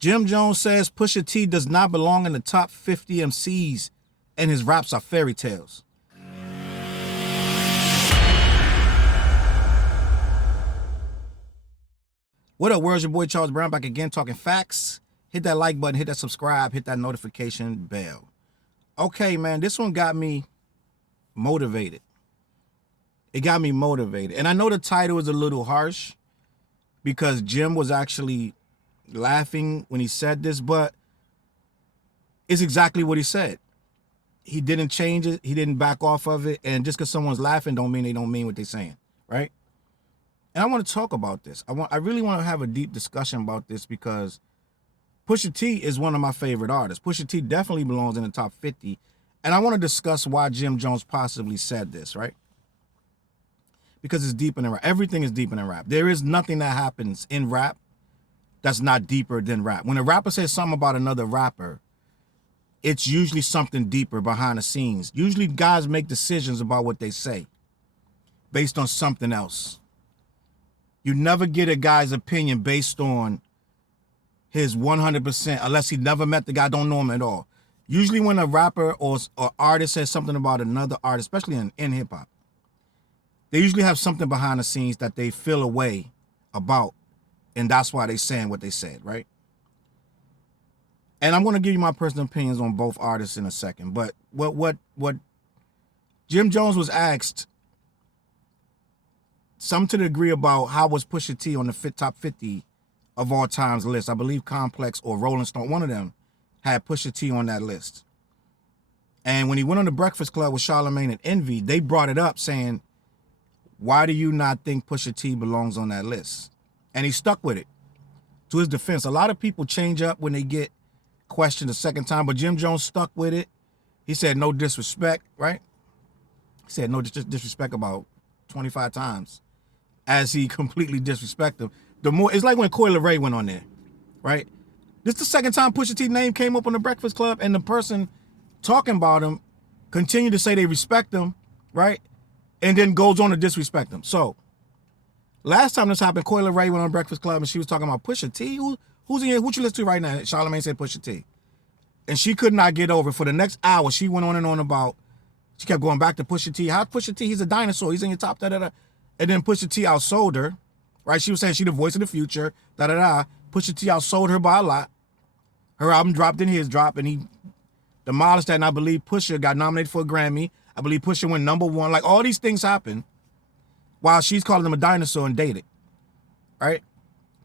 Jim Jones says Pusha T does not belong in the top 50 MCs and his raps are fairy tales. What up, world? Your boy Challz Brown back again talking facts. Hit that like button, hit that subscribe, hit that notification bell. Okay, man, this one got me motivated. It got me motivated. And I know the title is a little harsh because Jim was actually laughing when he said this, but it's exactly what he said. He didn't change it. He didn't back off of it. And just because someone's laughing don't mean they don't mean what they're saying, right? And I want to talk about this. I really want to have a deep discussion about this because Pusha T is one of my favorite artists. Pusha T definitely belongs in the top 50. And I want to discuss why Jim Jones possibly said this, right? Because it's deep in the rap. Everything is deep in the rap. There is nothing that happens in rap that's not deeper than rap. When a rapper says something about another rapper, it's usually something deeper behind the scenes. Usually guys make decisions about what they say based on something else. You never get a guy's opinion based on his 100%, unless he never met the guy, don't know him at all. Usually when a rapper or artist says something about another artist, especially in hip-hop, they usually have something behind the scenes that they feel a way about, and that's why they saying what they said, right? And I'm going to give you my personal opinions on both artists in a second, but what Jim Jones was asked, some to the degree about how was Pusha T on the top 50 of all times list. I believe Complex or Rolling Stone, one of them had Pusha T on that list. And when he went on the Breakfast Club with Charlamagne and Envy, they brought it up saying, why do you not think Pusha T belongs on that list? And he stuck with it. To his defense, a lot of people change up when they get questioned a second time, but Jim Jones stuck with it. He said no disrespect, right? He said no disrespect about 25 times as he completely disrespected him. The more, it's like when Coi Leray went on there, right? This is the second time Pusha T name came up on the Breakfast Club and the person talking about him continued to say they respect him, right? And then goes on to disrespect him. So last time this happened, Coi Leray went on Breakfast Club and she was talking about Pusha T. Who's in here? Who you listen to right now? Charlamagne said Pusha T. And she could not get over it. For the next hour, she went on and on about, she kept going back to Pusha T. How Pusha T? He's a dinosaur. He's in your top, da-da-da. And then Pusha T outsold her, right? She was saying she the voice of the future, da-da-da. Pusha T outsold her by a lot. Her album dropped in his drop, and he demolished that, and I believe Pusha got nominated for a Grammy. I believe Pusha went #1. Like, all these things happen while she's calling him a dinosaur and dated, right?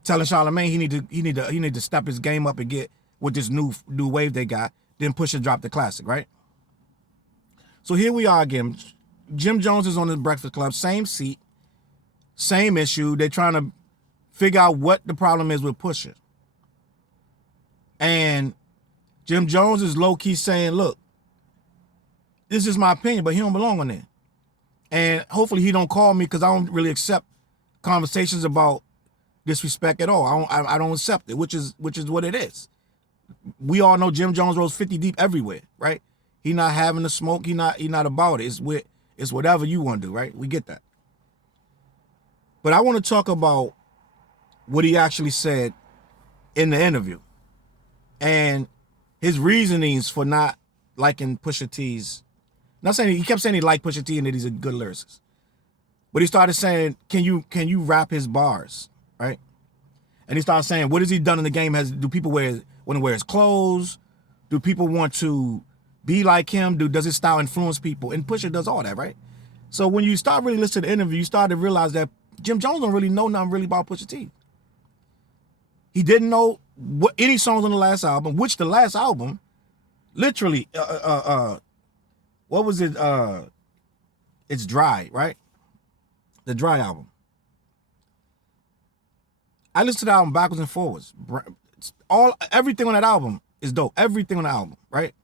Telling Charlamagne he need to step his game up and get with this new wave they got. Then Pusha dropped the classic, right? So here we are again. Jim Jones is on the Breakfast Club, same seat, same issue. They're trying to figure out what the problem is with Pusha. And Jim Jones is low-key saying, look, this is my opinion, but he don't belong on there. And hopefully he don't call me because I don't really accept conversations about disrespect at all. I don't accept it, which is what it is. We all know Jim Jones rolls 50 deep everywhere, right? He not having the smoke. He not about it. It's whatever you want to do, right? We get that. But I want to talk about what he actually said in the interview and his reasonings for not liking Pusha T's. Not saying he kept saying he liked Pusha T and that he's a good lyricist, but he started saying, "Can you rap his bars?" Right? And he started saying, "What has he done in the game? Do people want to wear his clothes? Do people want to be like him? Does his style influence people?" And Pusha does all that, right? So when you start really listening to the interview, you start to realize that Jim Jones don't really know nothing really about Pusha T. He didn't know any songs on the last album, which the last album, literally, what was it? It's Dry, right? The Dry album. I listened to the album backwards and forwards. Everything on that album is dope. Everything on the album, right?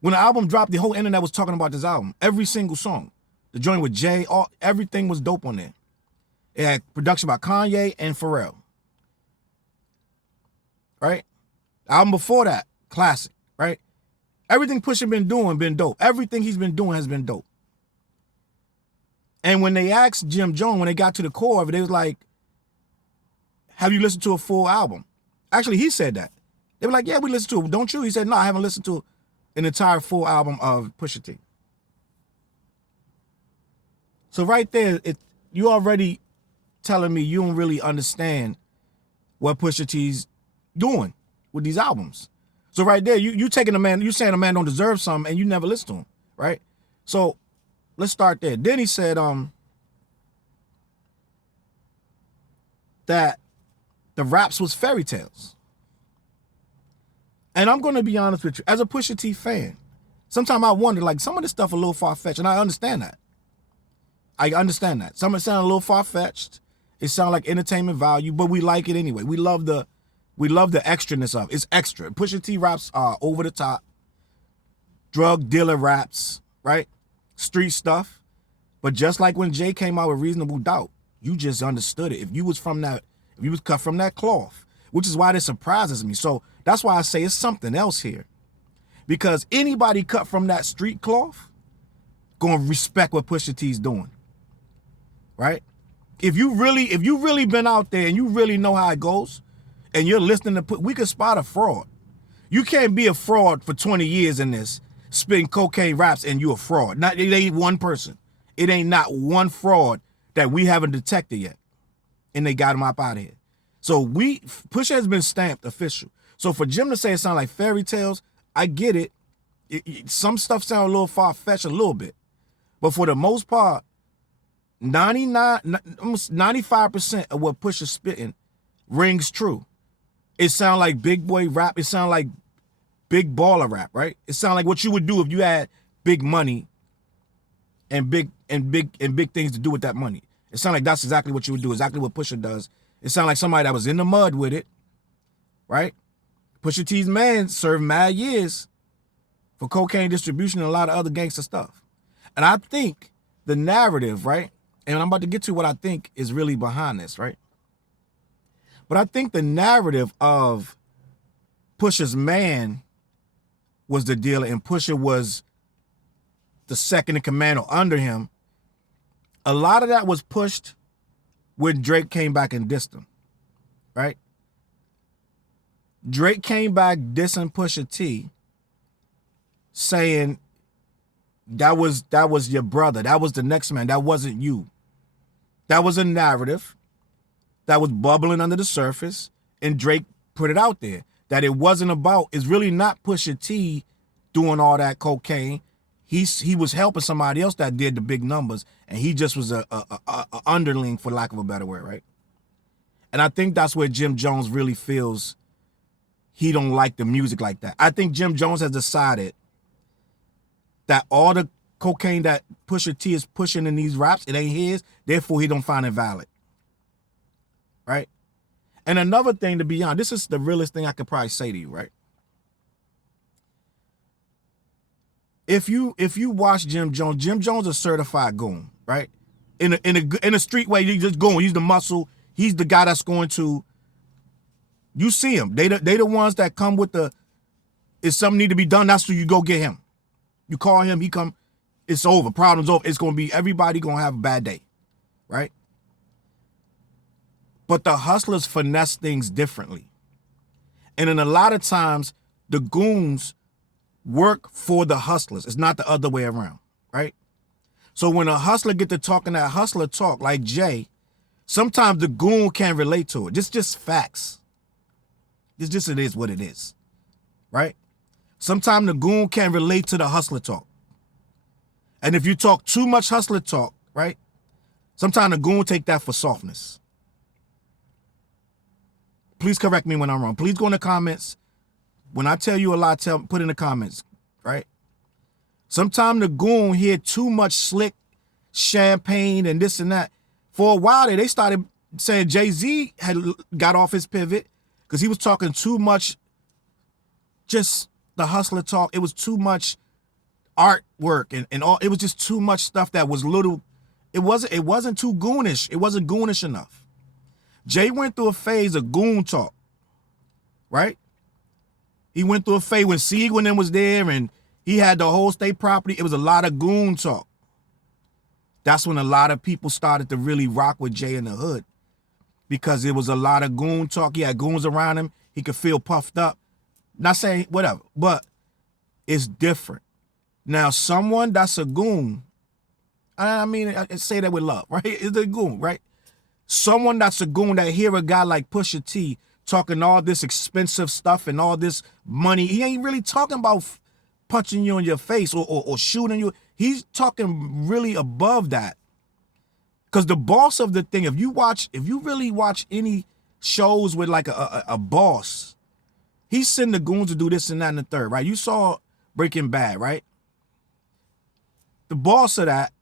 When the album dropped, the whole internet was talking about this album. Every single song. The joint with Jay, everything was dope on there. It had production by Kanye and Pharrell. Right? The album before that, classic, right? Everything Pusha been doing been dope. Everything he's been doing has been dope. And when they asked Jim Jones, when they got to the core of it, they was like, have you listened to a full album? Actually, he said that. They were like, yeah, we listen to it. Don't you? He said, no, I haven't listened to an entire full album of Pusha T. So right there, you already telling me you don't really understand what Pusha T's doing with these albums. So right there, you taking a man, you saying a man don't deserve something and you never listen to him, right? So let's start there. Then he said that the raps was fairy tales. And I'm going to be honest with you, as a Pusha T fan, sometimes I wonder, like, some of this stuff a little far-fetched, and I understand that. I understand that. Some of it sound a little far-fetched. It sounds like entertainment value, but we like it anyway. We love the extraness of it. It's extra. Pusha T raps are over the top. Drug dealer raps, right? Street stuff. But just like when Jay came out with Reasonable Doubt, you just understood it. If you was cut from that cloth, which is why this surprises me. So that's why I say it's something else here. Because anybody cut from that street cloth gonna respect what Pusha T's doing. Right? If you really been out there and you really know how it goes, and you're listening to we could spot a fraud. You can't be a fraud for 20 years in this, spitting cocaine raps, and you a fraud. It ain't one person. It ain't not one fraud that we haven't detected yet. And they got him up out of here. So Pusha has been stamped official. So for Jim to say it sounds like fairy tales, I get it. Some stuff sounds a little far-fetched a little bit. But for the most part, almost 95% of what Pusha's spitting rings true. It sounds like big boy rap. It sounds like big baller rap, right? It sounds like what you would do if you had big money and big things to do with that money. It sounds like that's exactly what you would do, exactly what Pusha does. It sounds like somebody that was in the mud with it, right? Pusha T's man served mad years for cocaine distribution and a lot of other gangster stuff. And I think the narrative, right? And I'm about to get to what I think is really behind this, right? But I think the narrative of Pusha's man was the dealer and Pusha was the second in command or under him. A lot of that was pushed when Drake came back and dissed him, right? Drake came back dissing Pusha T, saying that was your brother. That was the next man. That wasn't you. That was a narrative that was bubbling under the surface, and Drake put it out there that it wasn't about, it's really not Pusha T doing all that cocaine. He was helping somebody else that did the big numbers, and he just was a underling, for lack of a better word, right? And I think that's where Jim Jones really feels he don't like the music like that. I think Jim Jones has decided that all the cocaine that Pusha T is pushing in these raps, it ain't his, therefore he don't find it valid. Right? And another thing, to be honest, this is the realest thing I could probably say to you, right? If you watch Jim Jones a certified goon, right? In a street way, you just goon. He's the muscle. He's the guy that's going to. You see him. They the ones that come with the. If something need to be done, that's who you go get him. You call him, he come. It's over. Problem's over. It's gonna be everybody gonna have a bad day, right? But the hustlers finesse things differently, and in a lot of times the goons work for the hustlers. It's not the other way around, right? So when a hustler get to talking that hustler talk like Jay, sometimes the goon can't relate to it. It's just facts. It is what it is, right? Sometimes the goon can't relate to the hustler talk. And if you talk too much hustler talk, right? Sometimes the goon take that for softness. Please correct me when I'm wrong. Please go in the comments. When I tell you a lot, put in the comments, right? Sometimes the goon hear too much slick champagne and this and that. For a while they started saying Jay-Z had got off his pivot because he was talking too much, just the hustler talk. It was too much artwork and all. It was just too much stuff that was little. It wasn't too goonish. It wasn't goonish enough. Jay went through a phase of goon talk, right? He went through a phase when Siegel and them was there and he had the whole state property. It was a lot of goon talk. That's when a lot of people started to really rock with Jay in the hood because it was a lot of goon talk. He had goons around him. He could feel puffed up. Not saying whatever, but it's different. Now, someone that's a goon, I mean, I say that with love, right? It's a goon, right? Someone that's a goon that hear a guy like Pusha T talking all this expensive stuff and all this money. He ain't really talking about punching you in your face or shooting you. He's talking really above that. Because the boss of the thing, if you really watch any shows with like a boss, he send the goons to do this and that and the third, right? You saw Breaking Bad, right? The boss of that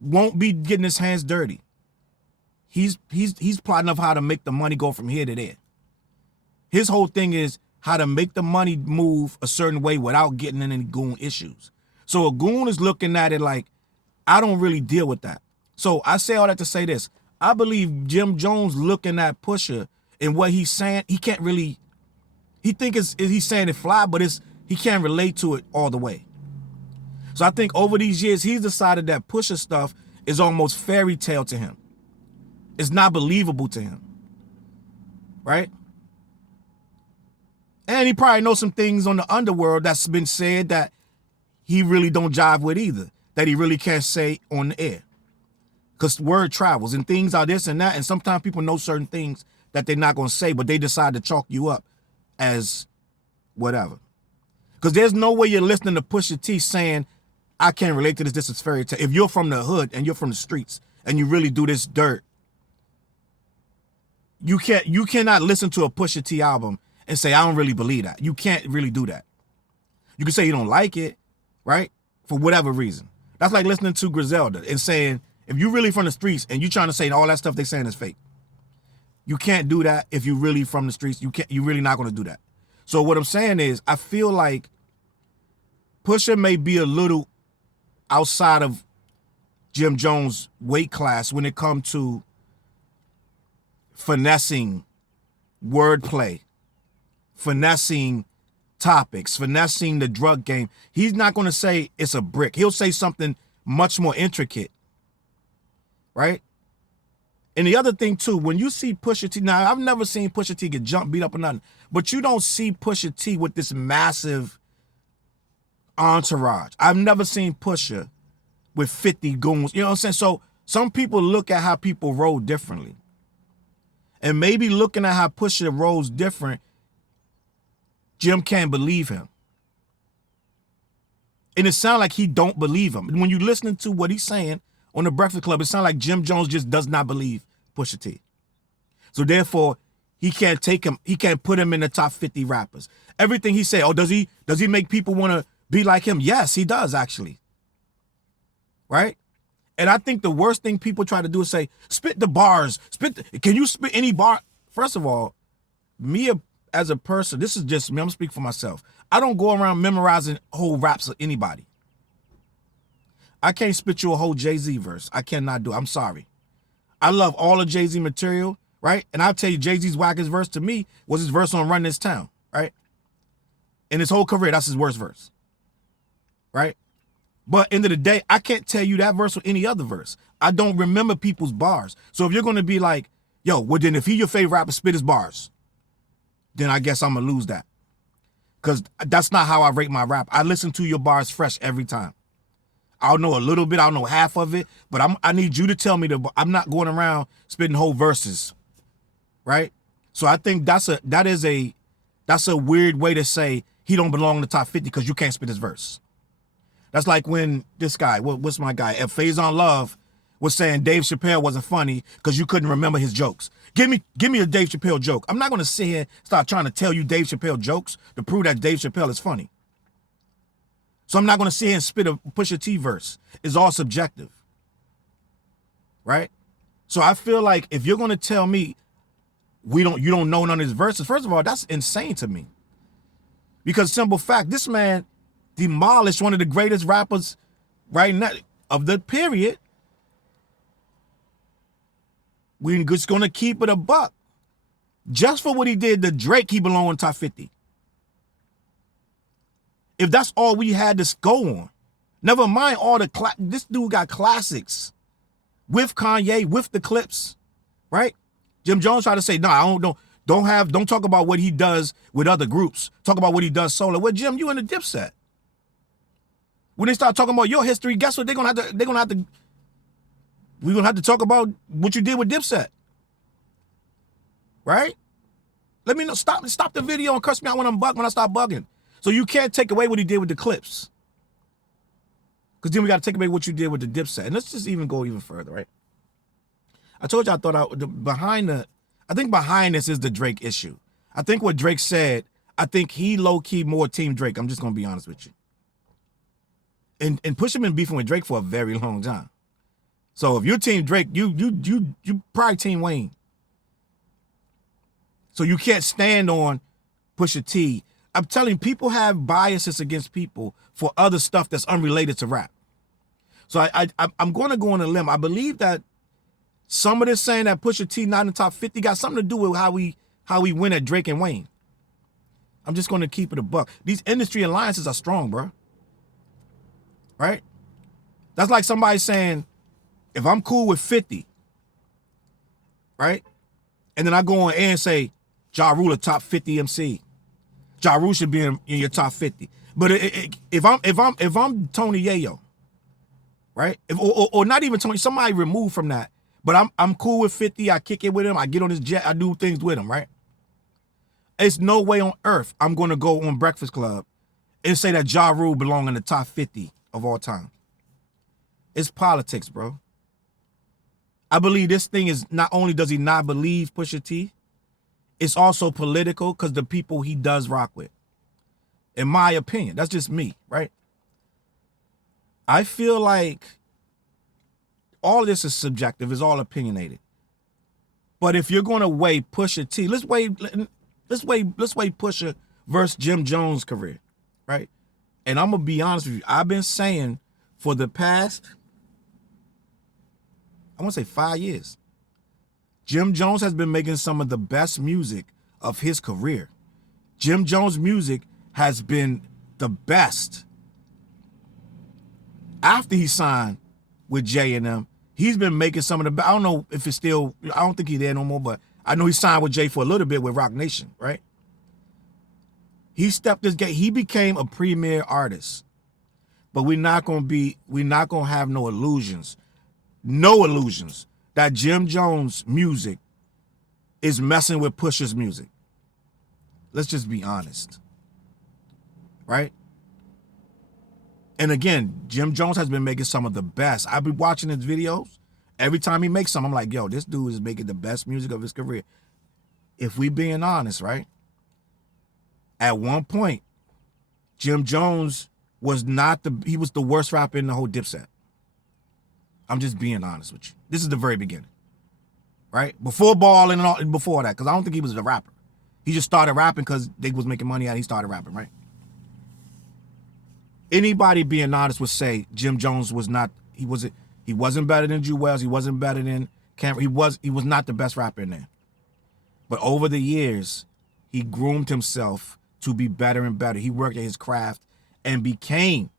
won't be getting his hands dirty. He's plotting of how to make the money go from here to there. His whole thing is how to make the money move a certain way without getting in any goon issues. So a goon is looking at it like, I don't really deal with that. So I say all that to say this. I believe Jim Jones looking at Pusha and what he's saying, he can't really, he think he's saying it fly, but he can't relate to it all the way. So I think over these years, he's decided that Pusha stuff is almost fairy tale to him. It's not believable to him, right? And he probably knows some things on the underworld that's been said that he really don't jive with either, that he really can't say on the air. Because word travels and things are this and that, and sometimes people know certain things that they're not going to say, but they decide to chalk you up as whatever. Because there's no way you're listening to Pusha T saying, I can't relate to this is fairy tale. If you're from the hood and you're from the streets and you really do this dirt, you cannot listen to a Pusha T album and say, I don't really believe that. You can't really do that. You can say you don't like it, right? For whatever reason. That's like listening to Griselda and saying, if you're really from the streets and you're trying to say all that stuff they saying is fake. You can't do that if you're really from the streets. You're really not going to do that. So what I'm saying is, I feel like Pusha may be a little outside of Jim Jones' weight class when it comes to finessing wordplay, finessing topics, finessing the drug game. He's not going to say it's a brick. He'll say something much more intricate, right? And the other thing too, when you see Pusha T, now I've never seen Pusha T get jumped, beat up or nothing, but you don't see Pusha T with this massive entourage. I've never seen Pusha with 50 goons, you know what I'm saying? So some people look at how people roll differently. And maybe looking at how Pusha rolls different, Jim can't believe him. And it sounds like he don't believe him. And when you listening to what he's saying on the Breakfast Club, it sounds like Jim Jones just does not believe Pusha T. So therefore, he can't take him, he can't put him in the top 50 rappers. Everything he say, oh, does he make people want to be like him? Yes, he does actually. Right? And I think the worst thing people try to do is say, spit the bars, can you spit any bar? First of all, me as a person, this is just me, I'm speaking for myself. I don't go around memorizing whole raps of anybody. I can't spit you a whole Jay-Z verse. I cannot do it. I'm sorry. I love all of Jay-Z material, right? And I'll tell you, Jay-Z's wackest verse to me was his verse on Run This Town, right? In his whole career, that's his worst verse, right? But end of the day, I can't tell you that verse or any other verse. I don't remember people's bars. So if you're going to be like, yo, well then if he your favorite rapper, spit his bars, then I guess I'm going to lose that. Because that's not how I rate my rap. I listen to your bars fresh every time. I'll know a little bit, I'll know half of it, but I need you to tell me I'm not going around spitting whole verses, right? So I think that's a weird way to say he don't belong in the top 50 because you can't spit his verse. That's like when this guy, what's my guy, Faison Love was saying Dave Chappelle wasn't funny because you couldn't remember his jokes. Give me a Dave Chappelle joke. I'm not going to sit here and start trying to tell you Dave Chappelle jokes to prove that Dave Chappelle is funny. So I'm not going to sit here and spit a Pusha T verse. It's all subjective, right? So I feel like if you're going to tell me you don't know none of his verses, first of all, that's insane to me. Because simple fact, this man demolished one of the greatest rappers right now of the period. We're just going to keep it a buck. Just for what he did to Drake, he belonged in top 50. If that's all we had to go on, never mind all the this dude got classics with Kanye, with the clips, right? Jim Jones tried to say, no, I don't know. Don't talk about what he does with other groups. Talk about what he does solo. Well, Jim, you in the Dipset. When they start talking about your history, guess what? We're gonna have to talk about what you did with Dipset. Right? Let me know. Stop the video and curse me out when I start bugging. So you can't take away what he did with the clips. Because then we got to take away what you did with the Dipset. And let's just even go even further, right? I told you I think behind this is the Drake issue. I think what Drake said, I think he low-key more team Drake. I'm just going to be honest with you. And Pusha been beefing with Drake for a very long time. So if you're team Drake, you probably team Wayne. So you can't stand on Pusha T. I'm telling you, people have biases against people for other stuff that's unrelated to rap. So I'm going to go on a limb. I believe that some of this saying that Pusha T not in the top 50 got something to do with how we win at Drake and Wayne. I'm just going to keep it a buck. These industry alliances are strong, bro. Right? That's like somebody saying, if I'm cool with 50, right? And then I go on air and say, Ja Rule a top 50 MC. Ja Rule should be in your top 50. But if I'm Tony Yayo, right? Or not even Tony, somebody removed from that. But I'm cool with 50. I kick it with him. I get on his jet. I do things with him, right? It's no way on earth I'm going to go on Breakfast Club and say that Ja Rule belong in the top 50 of all time. It's politics, bro. I believe this thing is not only does he not believe Pusha T, it's also political because the people he does rock with. In my opinion, that's just me, right? I feel like all of this is subjective, it's all opinionated. But if you're going to weigh Pusha T, let's weigh Pusha versus Jim Jones' career, right? And I'm gonna be honest with you, I've been saying for the past, I want to say 5 years, Jim Jones has been making some of the best music of his career. Jim Jones' music has been the best. After he signed with J&M, he's been making some of the best. I don't know if it's still, I don't think he's there no more, but I know he signed with Jay for a little bit with Roc Nation, right? He stepped his game. He became a premier artist. But we're not gonna have no illusions that Jim Jones' music is messing with Pusha's music. Let's just be honest, right? And again, Jim Jones has been making some of the best. I've been watching his videos. Every time he makes some, I'm like, yo, this dude is making the best music of his career. If we being honest, right? At one point, Jim Jones was he was the worst rapper in the whole Dipset. I'm just being honest with you. This is the very beginning, right? Before balling and all, before that, because I don't think he was a rapper. He just started rapping because they was making money out. He started rapping, right? Anybody being honest would say Jim Jones was not. He wasn't better than Jewels. He wasn't better than Cameron. He was not the best rapper in there. But over the years, he groomed himself to be better and better. He worked at his craft and became.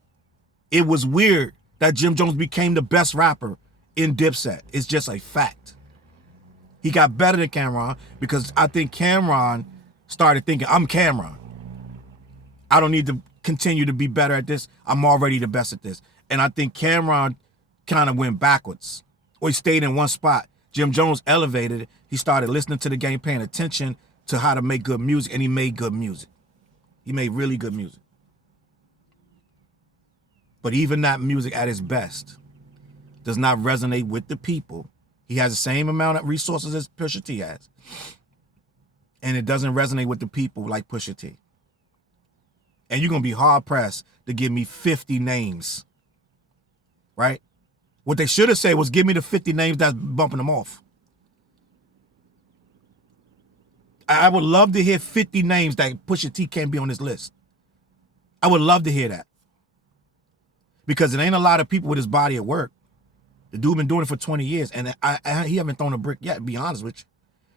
It was weird that Jim Jones became the best rapper in Dipset. It's just a fact. He got better than Cameron because I think Cameron started thinking, I'm Cameron. I don't need to continue to be better at this. I'm already the best at this. And I think Cameron kind of went backwards, or he stayed in one spot. Jim Jones elevated it. He started listening to the game, paying attention to how to make good music, and he made good music. He made really good music. But even that music at its best does not resonate with the people. He has the same amount of resources as Pusha T has. And it doesn't resonate with the people like Pusha T. And you're going to be hard-pressed to give me 50 names, right? What they should have said was give me the 50 names that's bumping them off. I would love to hear 50 names that Pusha T can't be on this list. I would love to hear that. Because it ain't a lot of people with his body at work. The dude been doing it for 20 years, and he haven't thrown a brick yet, to be honest with you.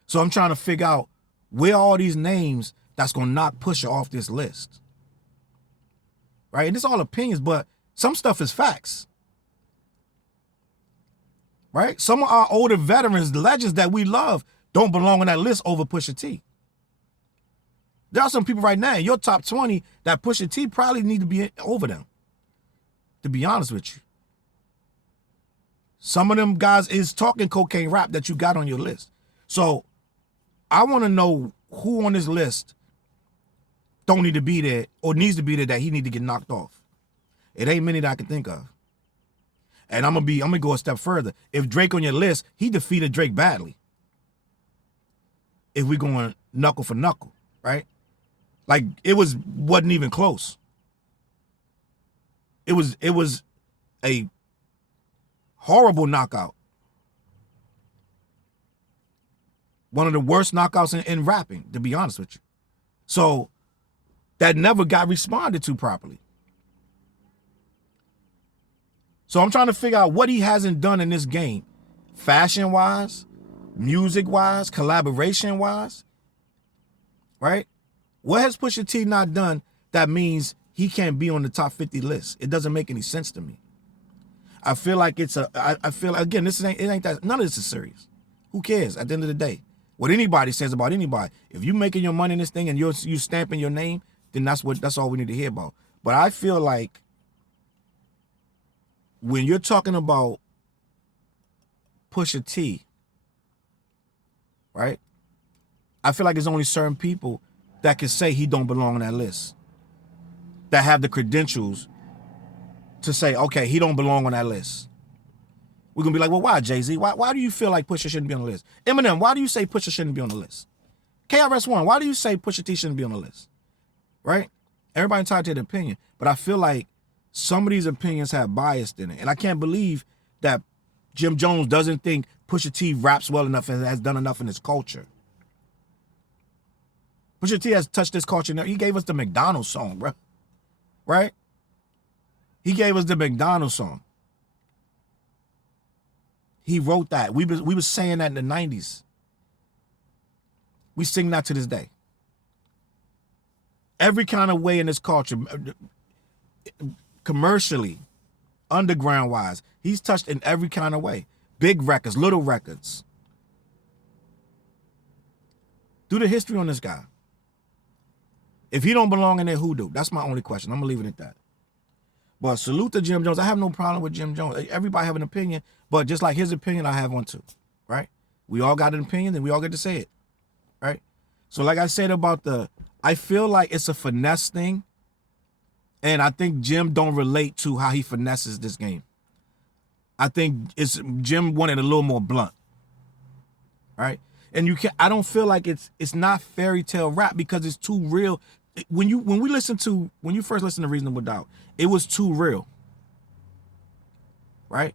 So I'm trying to figure out where are all these names that's going to knock Pusha off this list. Right? And it's all opinions, but some stuff is facts. Right? Some of our older veterans, legends that we love, don't belong on that list over Pusha T. There are some people right now in your top 20 that Pusha T probably need to be over them, to be honest with you. Some of them guys is talking cocaine rap that you got on your list. So I want to know who on this list don't need to be there or needs to be there that he need to get knocked off. It ain't many that I can think of. And I'm gonna go a step further. If Drake on your list, he defeated Drake badly. If we going knuckle for knuckle, right? Like wasn't even close. It was a horrible knockout. One of the worst knockouts in rapping, to be honest with you. So that never got responded to properly. So I'm trying to figure out what he hasn't done in this game, fashion-wise, music-wise, collaboration-wise, right? What has Pusha T not done that means he can't be on the top 50 list? It doesn't make any sense to me. I feel like I feel, again, it ain't that, none of this is serious. Who cares at the end of the day? What anybody says about anybody, if you making your money in this thing and you stamping your name, then that's all we need to hear about. But I feel like when you're talking about Pusha T, right? I feel like there's only certain people that can say he don't belong on that list, that have the credentials to say, okay, he don't belong on that list. We're going to be like, well, why, Jay-Z? Why do you feel like Pusha shouldn't be on the list? Eminem, why do you say Pusha shouldn't be on the list? KRS-One, why do you say Pusha T shouldn't be on the list? Right? Everybody entitled to their opinion. But I feel like some of these opinions have bias in it. And I can't believe that Jim Jones doesn't think Pusha T raps well enough and has done enough in his culture. Pusha T has touched this culture now. He gave us the McDonald's song, bro. Right? He gave us the McDonald's song. He wrote that. We was saying that in the 90s. We sing that to this day. Every kind of way in this culture, commercially, underground-wise, he's touched in every kind of way. Big records, little records. Do the history on this guy. If he don't belong in there, who do? That's my only question. I'm going to leave it at that. But salute to Jim Jones. I have no problem with Jim Jones. Everybody have an opinion, but just like his opinion, I have one too, right? We all got an opinion and we all get to say it, right? So like I said about I feel like it's a finesse thing, and I think Jim don't relate to how he finesses this game. I think Jim wanted a little more blunt, right? And I don't feel like it's not fairy tale rap because it's too real. When you first listen to Reasonable Doubt, it was too real, right?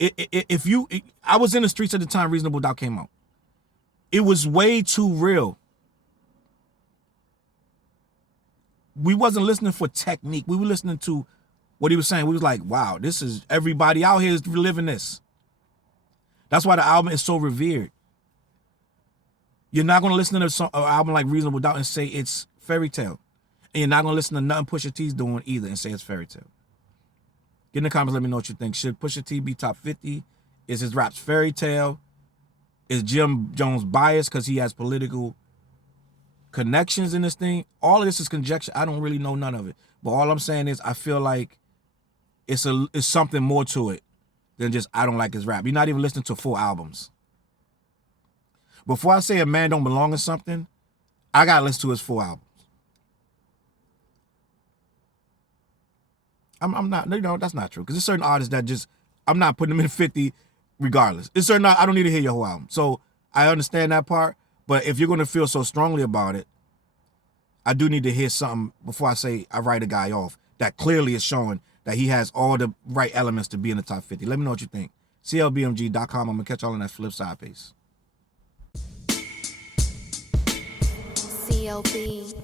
I was in the streets at the time Reasonable Doubt came out. It was way too real. We wasn't listening for technique. We were listening to what he was saying. We was like, wow, this is everybody out here is living this. That's why the album is so revered. You're not going to listen to an album like Reasonable Doubt and say it's Fairytale. And you're not going to listen to nothing Pusha T's doing either and say it's Fairytale. Get in the comments, let me know what you think. Should Pusha T be top 50? Is his raps Fairytale? Is Jim Jones biased because he has political connections in this thing? All of this is conjecture. I don't really know none of it. But all I'm saying is I feel like it's something more to it than just I don't like his rap. You're not even listening to full albums. Before I say a man don't belong in something, I got to listen to his full albums. I'm not, that's not true. Because there's certain artists that just, I'm not putting them in 50 regardless. It's certain, I don't need to hear your whole album. So I understand that part. But if you're going to feel so strongly about it, I do need to hear something before I say I write a guy off that clearly is showing that he has all the right elements to be in the top 50. Let me know what you think. CLBMG.com. I'm going to catch y'all on that flip side. Peace. CLB.